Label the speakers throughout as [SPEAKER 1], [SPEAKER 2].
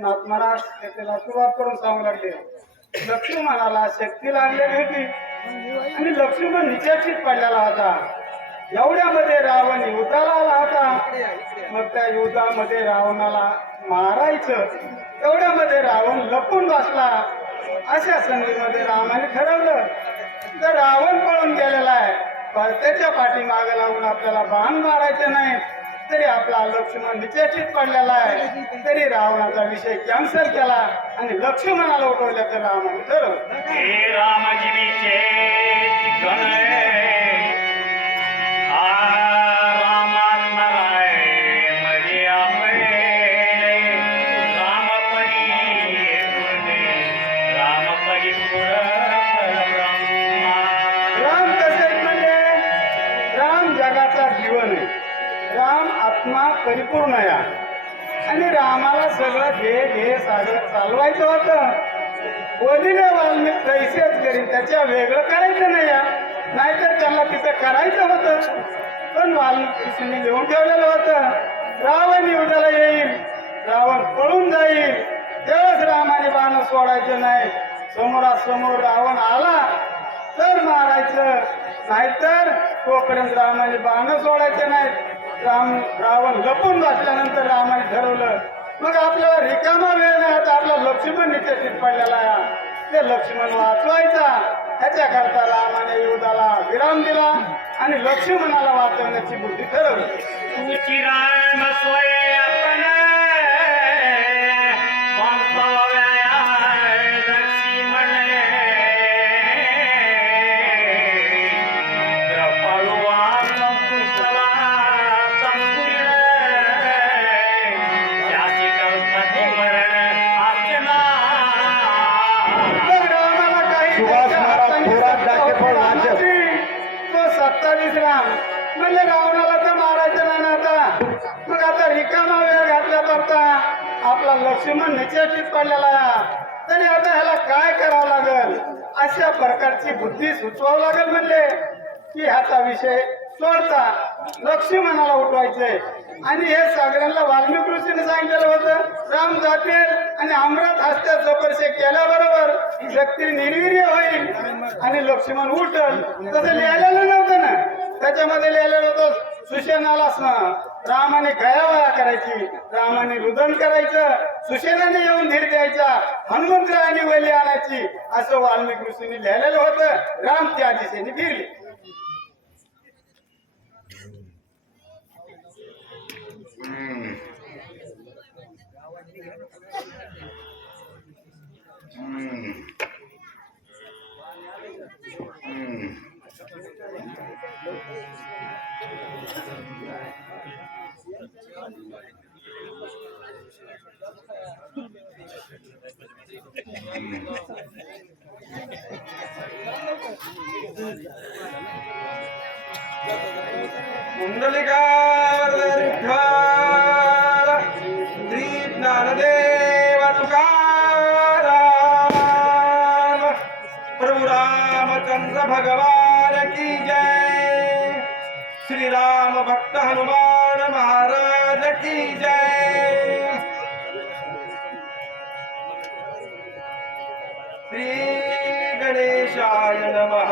[SPEAKER 1] नाथ महाराज त्याला सुरुवात करून सांगू लागले. लक्ष्मणाला शक्ती लागलेली होती. आणि लक्ष्मण निचेचीत पडलेला होता. एवढ्यामध्ये रावण युद्धाला आला होता. मग त्या युद्धामध्ये रावणाला मारायचं. एवढ्यामध्ये रावण लपून बसला. अशा संधीमध्ये रामाने ठरवलं. तर रावण पळून गेलेला आहे. पण त्याच्या पाठीमागे लावून आपल्याला बाण मारायचे नाही. तरी आपला लक्ष्मण निचेचित पडलेला आहे. तरी रावणाचा विषय कॅन्सल केला आणि लक्ष्मणाला उठवल्याचं रामाने ठरवलं चालवायचं होतं. बोलीने वाल्मिक कैसेच करीन त्याच्या वेगळं करायचं नाही या नाहीतर त्यांना तिथं करायचं होतं. पण वाल्मिकीने लिहून ठेवलेलं होतं. रावण युद्धाला येईल. रावण पळून जाईल. तेव्हाच रामाने बाण सोडायचे नाही. समोरासमोर रावण आला तर मारायचं. नाहीतर तोपर्यंत रामाने बाण सोडायचे नाहीत. राम रावण लपून बसल्यानंतर रामाने ठरवलं मग आपल्याला रिकामा वेळ नाही आता आपला लक्ष्मण निश्चित पडलेला आहे. ते लक्ष्मण वाचवायचा. ह्याच्याकरता रामाने युद्धाला विराम दिला आणि लक्ष्मणाला वाचवण्याची बुद्धी ठरवली. करता? आपला लक्ष्मण निश्चित पडलेला. तरी आता ह्याला काय करावं लागल? अशा प्रकारची बुद्धी सुचवावं लागेल म्हणले. की ह्याचा विषय सोडता लक्ष्मणाला उठवायचंय आणि हे सगळ्यांना वाल्मिक ऋषीने सांगितलेलं होतं. राम जातील आणि अमरात हस्त्या जबरशे केल्याबरोबर शक्ती निर्वीर्य होईल. आणि लक्ष्मण उठल. तसं लिहिलेलं नव्हतं ना. त्याच्यामध्ये लिहिलेलं होतं सुशेनालाच ना रामाने गयावया करायची रामाने रुदन करायचं सुशेनाने येऊन धीर द्यायचा हनुमंतरायाने वैली आणायची असं वाल्मिक ऋषीने लिहिलेलं होतं राम त्या दिशेने फिरले
[SPEAKER 2] हम्म.
[SPEAKER 3] कुंडलिकार विठ्ठल श्री ज्ञानदेव तुकाराम प्रभु रामचंद्र भगवान की जय श्री राम भक्त हनुमान महाराज की जय। श्री गणेशाय नमः।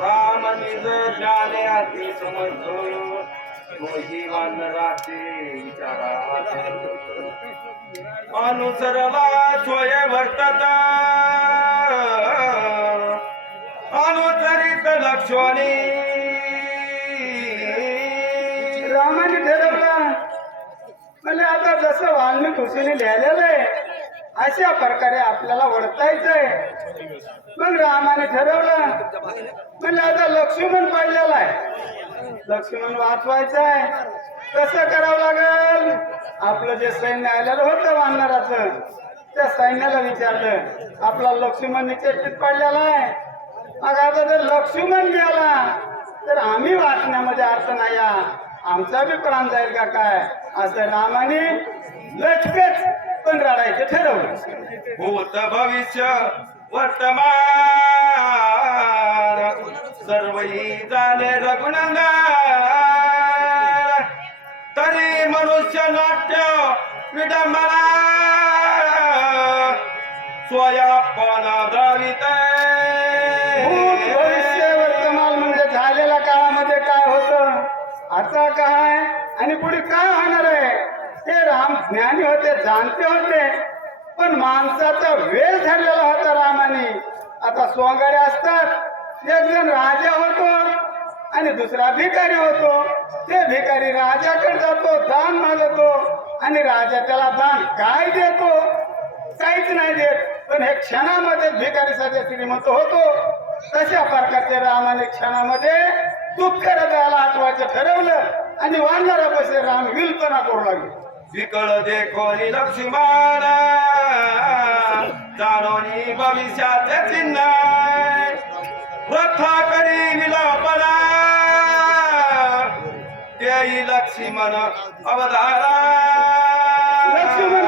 [SPEAKER 3] राम निज ज्ञाने अति समजो मोही वानराचे विचारा अनुसरला स्वय वर्तत अनुसरित लक्ष्मणी।
[SPEAKER 1] रामाने ठरवलं. म्हणजे आता जसं वाल्मिक हुसेने लिहिलेलं आहे अशा प्रकारे आपल्याला ओळखायचंय. मग रामाने ठरवलं. म्हणजे आता लक्ष्मण पडलेला आहे. लक्ष्मण वाचवायचं आहे कसं करावं लागेल? आपलं जे सैन्य आलेलं होतं वानराचं त्या सैन्याला विचारलं आपला लक्ष्मण निश्चित पडलेला आहे. मग आता जर लक्ष्मण गेला तर आम्ही वाचण्यामध्ये अर्थ नाही आमचा बी प्राण जाईल का काय? असं रामाने लटकेच पण रडायचं ठरवलं.
[SPEAKER 3] भूत भविष्य वर्तमान. सर्वही झाले रघुनंदन. तरी मनुष्य नाट्य विडंबना. स्वयापन द्रवित.
[SPEAKER 1] भूत भविष्य वर्तमान म्हणजे झालेल्या काळामध्ये काय होतं? आता काय? आणि पुढे काय होणार आहे? राम ज्ञानी होते जाणते होते पण माणसाचा वेळ झालेला होता रामाने. आता सोंगाडे असतात एक जण राजा होतो आणि दुसरा भिकारी होतो. ते भिकारी राजाकडे जातो दान मागतो आणि राजा त्याला दान काय देतो? काहीच नाही देत. पण हे क्षणामध्ये भिकारी सध्या श्रीमंत होतो. तशा प्रकारचे रामाने क्षणामध्ये दुःख हृदयाला आठवायचं ठरवलं आणि वाढणारा पैसे राम विलपणा करू लागले.
[SPEAKER 3] विकळ देखोली लक्ष्मण. जाणोनी भविष्याचे चिन्ह प्रथा करी विलोपना. तेही लक्ष्मण अवधारा.
[SPEAKER 1] लक्ष्मण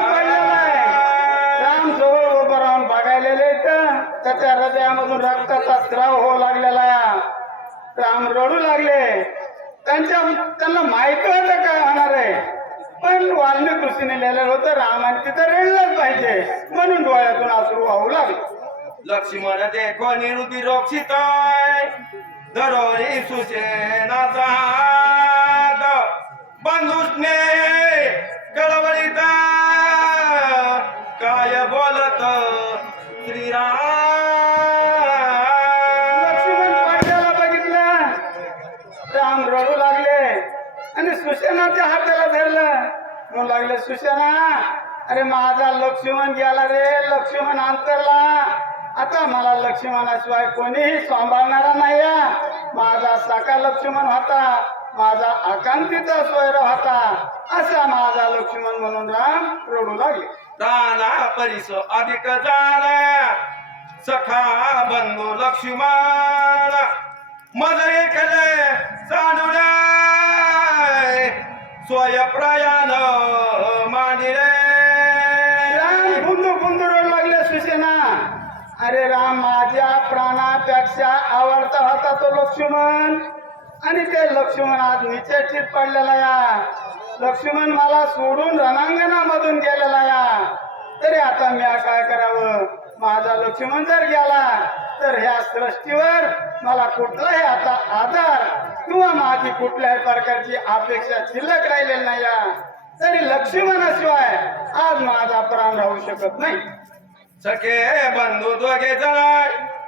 [SPEAKER 1] राम जवळ उभं राहून बघायलेले त्याच्या हृदयामधून रक्ताचा स्त्राव होऊ लागलेला राम रडू लागले. त्यांच्या त्यांना माहीत होतं काय होणार आहे? पण वाल्मिक लिहिलेलं होतं रामाने तिथं रडलंच पाहिजे. म्हणून डोळ्यातून आसरू वाहू लागले.
[SPEAKER 3] लक्ष्मण देखो निरुती रोक्षित धरोनी सुसेनाचा बंधुष्णे गडबडीत
[SPEAKER 1] सुशना. अरे माझा लक्ष्मण गेला रे लक्ष्मण अंतरला. आता मला लक्ष्मणाशिवाय कोणीही सांभाळणारा नाही माझा साका लक्ष्मण होता माझा आकांतीचा स्वैर होता. असा माझा लक्ष्मण म्हणून राम रडू लागले.
[SPEAKER 3] दाना परिस अधिक जाणा सखा बंधू लक्ष्मण. मज एकले जाणून स्वयप्रयाण मांडिले
[SPEAKER 1] राम गुंदू गुंदू रडू लागले सुसेना अरे राम माझ्या प्राणापेक्षा आवडता होता तो लक्ष्मण. आणि ते लक्ष्मण आज ठिप पडलेला या. लक्ष्मण मला सोडून रणांगणामधून गेलेला या. तरी आता मी काय करावं? माझा लक्ष्मण जर गेला तर ह्या सृष्टीवर मला कुठलाही आता आधार किंवा माझी कुठल्याही प्रकारची अपेक्षा शिल्लक राहिलेली नाही या तरी लक्ष्मणाशिवाय आज माझा प्राण राहू शकत नाही.
[SPEAKER 3] सखे बंधू दोघे जण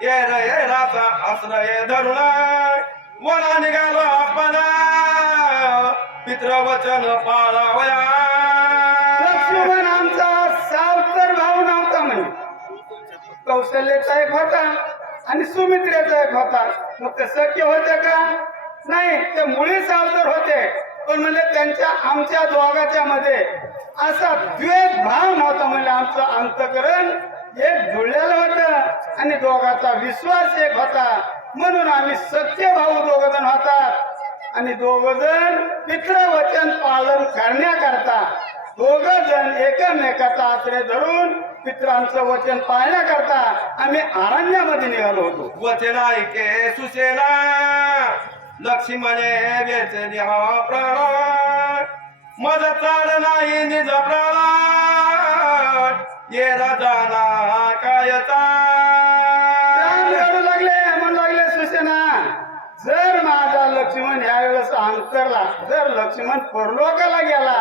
[SPEAKER 3] ये रे ये राता आश्रय धरुण वना निघालो आपण. पित्रवचन पाळावया.
[SPEAKER 1] लक्ष्मण आमचा सावतर भाऊ नव्हता म्हणे. कौशल्याचा एक होता आणि सुमित्रेचा एक होता. मग ते शक्य होते का? नाही ते मुळी सावतर होते. पण म्हणजे त्यांच्या आमच्या दोघाच्या मध्ये असा द्वेष भाव नव्हता म्हणजे आमचं अंतकरण. एक जुळलेलं होतं आणि दोघाचा विश्वास एक होता. म्हणून आम्ही सत्य भाऊ दोघ जण होतात आणि दोघ जण पितृवचन पालन करण्याकरता दोघ जण एकमेकाचा आश्रय धरून पित्रांचं वचन पाळण्याकरता आम्ही अरण्यामध्ये निघालो होतो.
[SPEAKER 3] वचन ऐके सुसेना. लक्ष्मणे वेचनी हा प्राण मज चाड नाही निज प्राण ये राजाना काय
[SPEAKER 1] राम लागले म्हणू लागले सुसेना. जर माझा लक्ष्मण ह्या वेळेस अंतरला जर लक्ष्मण परलोकाला गेला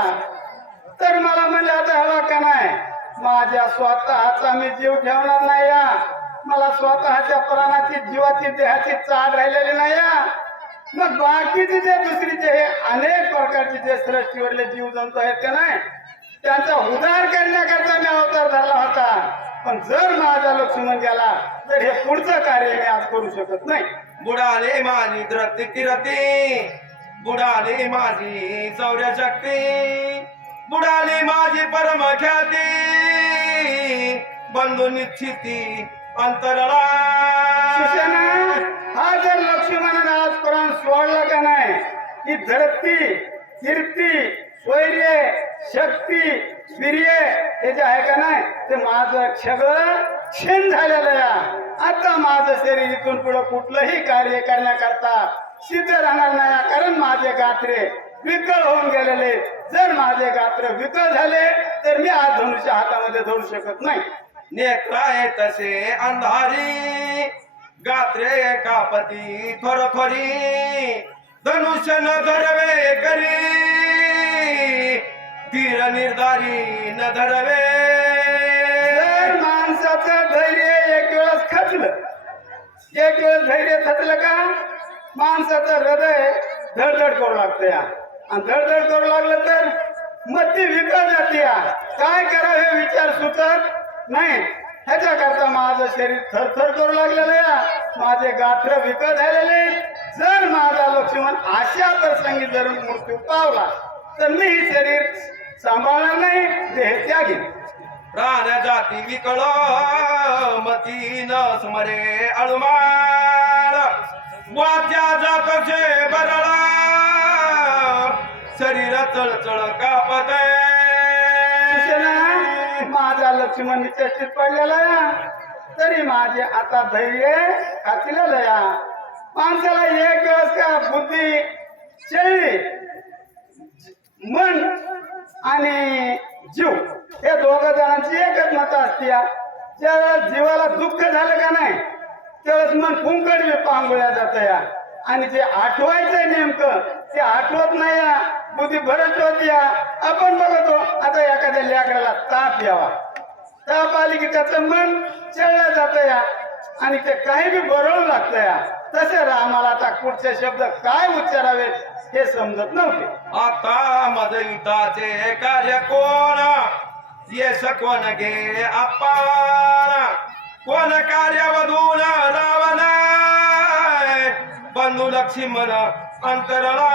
[SPEAKER 1] तर मला म्हणलं आता हवा का नाही? माझ्या स्वतःचा मी जीव ठेवणार नाही या. मला स्वतःच्या प्राणाची जीवाची देहाची चाड राहिलेली नाही या. मग बाकीचे जे दुसरीचे हे अनेक प्रकारचे जे सृष्टीवरले जीव जंतू आहेत का नाही त्यांचा उद्धार करण्याकरता मी अवतार धरला होता. पण जर माझा लक्ष्मण गेला तर हे पुढचं कार्य मी आज करू शकत नाही.
[SPEAKER 3] बुडाले माझी द्रती किरती बुडाले माझी शौर्य शक्ती बुडाली माझी परम ख्याती. बंधू निश्चिती अंतरला
[SPEAKER 1] हा जर लक्ष्मणाने आज प्राण सोडला का की ही धरती कीर्ती शौर्य शक्ती वीर्य हे जे आहे का नाही ते माझं सगळं क्षीण झालेलं या आता माझं शरीर इथून पुढे कुठलंही कार्य करण्याकरता सिद्ध राहणार नाही कारण माझे गात्रे विकल होऊन गेलेले जर माझे गात्र विकल झाले तर मी आज धनुष्य हातामध्ये धरू शकत नाही.
[SPEAKER 3] नेत्र आहे तसे अंधारी गात्रे कापती थोरथोरी. धनुष्य न धरवे करी तीर निर्धारी न धरवे.
[SPEAKER 1] माणसाचं धैर्य एक वेळेस खचलं एक वेळेस धैर्य खचलं का माणसाचं हृदय धडधड करू लागतं या. आणि धडधड करू लागलं तर मती विकत जाते या. काय करावे हे विचार सुचत नाही. ह्याच्याकरता माझं शरीर थरथर करू लागलेलं या. माझे गात्र विकत झालेले जर माझा लक्ष्मण अशा प्रसंगी जर मृत्यू पावला तर मी हे शरीर सांभाळणार नाही देह त्यागीन
[SPEAKER 3] प्राण जाती विकळ मती न स्मरे अळमाळ वाच्या जातचे बरळ. शरीर चळचळ कापत.
[SPEAKER 1] माझा लक्ष्मण चर्चित पडलेला तरी माझे आता धैर्य खाचलेलं या माणसाला एक वेळेस का बुद्धी शरीर मन आणि जीव हे दोघ जणांची एकच मत असते या. ज्यावेळेस जीवाला दुःख झालं का नाही त्यावेळेस मन फुंकट बी पांगुळ्या जात या. आणि जे आठवायचंय नेमकं ते आठवत नाही या. बुद्धी भरत होती या. आपण बघतो आता एखाद्या लेकराला ताप यावा. ताप आली की त्याचं मन चळलं जात या. आणि ते काही बी बरवू लागतं या. तसे रामाला आता पुढचे शब्द काय उच्चारावेत हे समजत नव्हते.
[SPEAKER 3] आता मद युद्धाचे कार्य कोण? यश कोण घे आपण कोण कार्य वधून रावण? बंधू लक्ष्मण अंतरला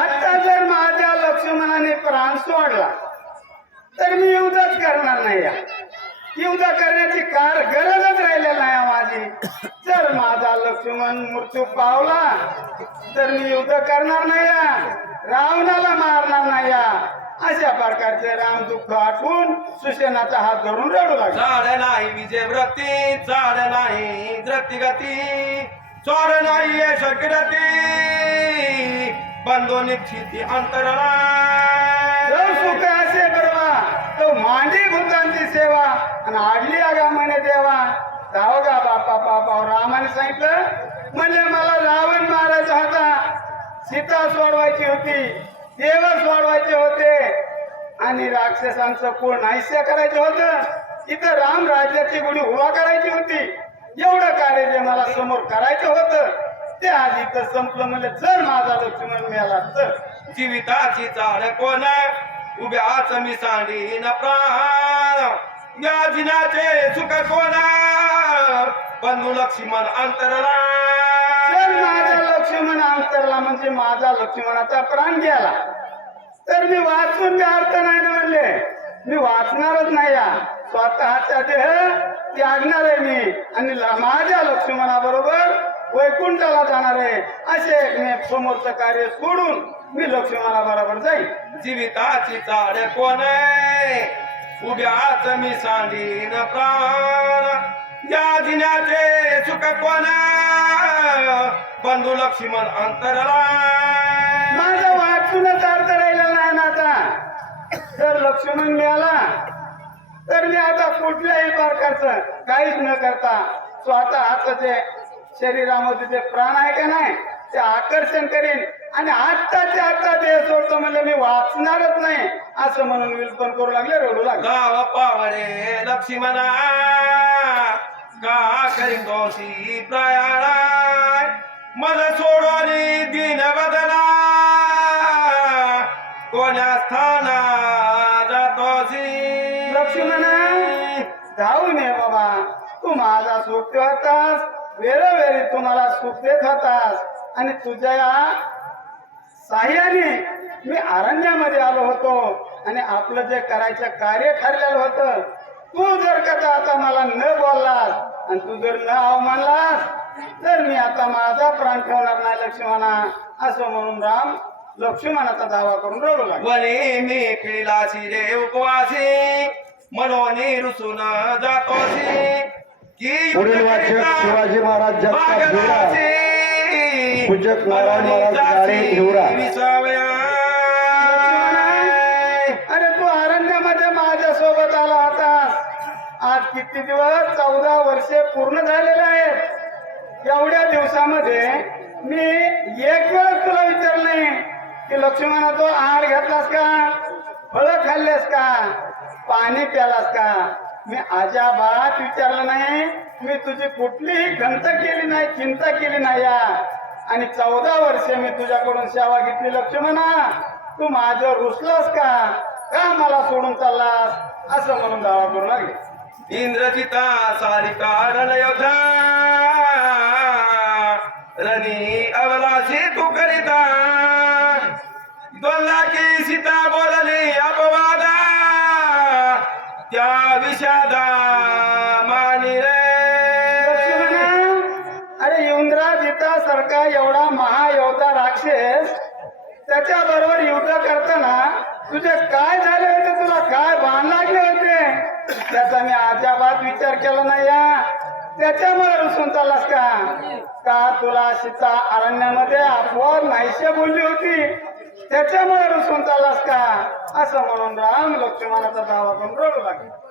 [SPEAKER 1] आता जर माझ्या लक्ष्मणाने प्राण सोडला तर मी युद्धच करणार नाही या. युद्ध करण्याची कार गरजच राहिलेली नाही माझी जर माझा लक्ष्मण मृत्यू पावला तर मी युद्ध करणार नाही. या रावणाला मारणार नाही. या अशा प्रकारचे राम दुःख आठवून सुसेनाचा हात धरून रडू लागला.
[SPEAKER 3] झाड नाही विजय व्रती झाड नाही द्रती गती चोर नाही यश कीर्ती बंधू निश्चिती अंतरला.
[SPEAKER 1] सुख असे बरवा तो मांडी भूतांची सेवा आणि आडली आगामाने देवा. जाव गा बापा बापा रामाने सांगितलं म्हणजे मला रावण मारायचा होता. सीता सोडवायची होती. देव सोडवायचे होते. आणि राक्षसांचं कोण? नाहीसे करायचं होतं. इथं राम राज्याची गुढी उभा करायची होती. एवढं कार्य जे मला समोर करायचं होतं ते आज इथं संपलं म्हणजे जर माझा लक्ष्मण मिळाला तर.
[SPEAKER 3] जीविताची चाड कोण उभ्याच मी न प्राण. या जिनाचे सुख कोणा बंधू लक्ष्मण अंतरला.
[SPEAKER 1] जर माझा लक्ष्मण अंतरला म्हणजे माझा लक्ष्मणाचा प्राण गेला तर मी वाचून बी अर्थ नाही म्हणले मी वाचणारच नाही या. स्वतःचा देह त्यागणार आहे मी आणि माझ्या लक्ष्मणाबरोबर वैकुंठाला जाणार आहे. असे मी समोरचं कार्य सोडून मी लक्ष्मणाबरोबर जाईल
[SPEAKER 3] जीविताची चाड कोण? उभ्याच मी सांडीन प्राण. या जिन्याचे सुख कोण बंधू लक्ष्मण अंतरला?
[SPEAKER 1] माझा वाचूनच अर्थ राहिला नाही ना आता जर लक्ष्मण मिळाला तर मी आता कुठल्याही प्रकारचं काहीच न करता स्वतःच जे शरीरामध्ये जे प्राण आहे का नाही ते आकर्षण करीन. आणि आत्ताच्या आत्ता देह सोडतो म्हणजे मी वाचणारच नाही. असं म्हणून विलपन करू लागले रडू लागले.
[SPEAKER 3] पावरे लक्ष्मणा. का करीन दोषी प्रयाणा मज सोडोनी दिन बदला कोण्या स्थाना जातोसी
[SPEAKER 1] लक्ष्मण जाऊ नये बाबा. तू माझा सुख होतास. वेळोवेळी तुम्हाला सुख देत होतास. आणि तुझ्या साह्याने मी अरण्यामध्ये आलो होतो. आणि आपलं जे करायचं कार्य ठरलेलं होतं. तू जर कथा आता मला न बोललास आणि तू जर न अवमानलास तर मी आता माझा प्राण ठेवणार नाही लक्ष्मणा असं म्हणून राम लक्ष्मणाचा दावा करून रडू लागला
[SPEAKER 3] वने मी कैलासी रे उपवासी मनोनी रुसून जातोसी की
[SPEAKER 4] पुढील वाचक शिवाजी महाराज जगताप हिवरा. पूजक नारायण महाराज गाडे हिवरा.
[SPEAKER 3] विसावया.
[SPEAKER 1] किती दिवस चौदा वर्षे पूर्ण झालेले आहेत. एवढ्या दिवसामध्ये मी एक वेळ तुला विचारलं नाही की लक्ष्मणा तो आहार घेतलास का? फळं खाल्लेस का? पाणी प्यालास का? मी अजाबात विचारलं नाही. मी तुझी कुठलीही खंत केली नाही चिंता केली नाही. या आणि चौदा वर्षे मी तुझ्याकडून सेवा घेतली लक्ष्मणा तू माझं रुसलास का? का मला सोडून चाललास? असं म्हणून दावा करू लागले
[SPEAKER 3] इंद्रजिता सारिका रणयोधा रणी अवलाशी तू करिता दोन की सीता बोलली अपवादा। त्या विषादा मानी रे।
[SPEAKER 1] अरे इंद्राजिता सारखा एवढा महायोद्धा राक्षस त्याच्या बरोबर युद्ध करताना तुझे काय झाले होते तुला काय भान लागले होते? त्याचा मी अजाबात विचार केला नाही या त्याच्यामुळे रुसून चाललास का? का तुला सीता अरण्यामध्ये अपवाद नाहीशे बोलली होती? त्याच्यामुळे रुसून चाललास का? असं म्हणून राम लक्ष्मणाचा दावा करून रडू लागला.